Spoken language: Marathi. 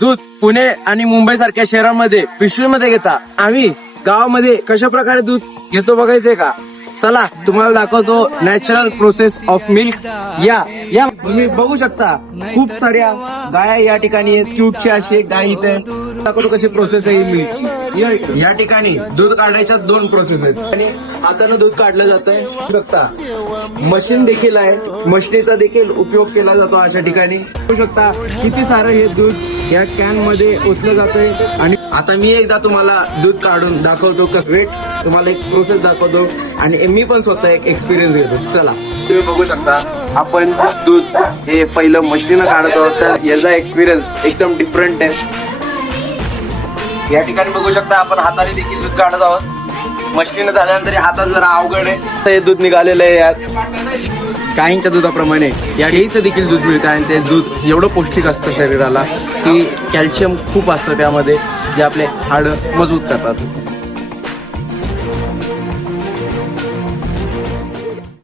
दूध पुणे आणि मुंबई सारख्या शहरांमध्ये पिशवीमध्ये घेता, आम्ही गावामध्ये कशा प्रकारे दूध घेतो बघायचंय का? चला तुम्हाला दाखवतो नॅचरल प्रोसेस ऑफ मिल्क. या तुम्ही बघू शकता खूप साऱ्या गाया या ठिकाणी आहेत. क्यूटची अशी एक गाय इथे दाखवतो कशी प्रोसेस आहे मिल्कची. या ठिकाणी दूध काढायच्या 2 प्रोसेस आहेत आणि हाताने दूध काढलं जात आहे. शकता मशीन देखील आहे, मशीनीचा देखील उपयोग केला जातो अशा ठिकाणी. बघू शकता किती सारं हे दूध या कॅन मध्ये ओतलं जातंय. आणि आता मी एकदा तुम्हाला दूध काढून दाखवतो कसं वेट, तुम्हाला एक प्रोसेस दाखवतो आणि मी पण स्वतः एक एक्सपिरियन्स घेतो. चला तुम्ही बघू शकता आपण दूध हे पहिलं मशीनीनं काढतो, तर याचा एक्सपिरियन्स एकदम डिफरंट आहे. या ठिकाणी बघू शकता आपण हाताने देखील दूध काढत आहोत. मशीनीनं झाल्यानंतर हातात जरा अवघड आहे. हे दूध निघालेलं आहे यात गाईंच्या दुधाप्रमाणे या गाईचं देखील दूध मिळतं आणि ते दूध एवढं पौष्टिक असतं शरीराला की कॅल्शियम खूप असतं त्यामध्ये, जे आपले हाडं मजबूत करतात.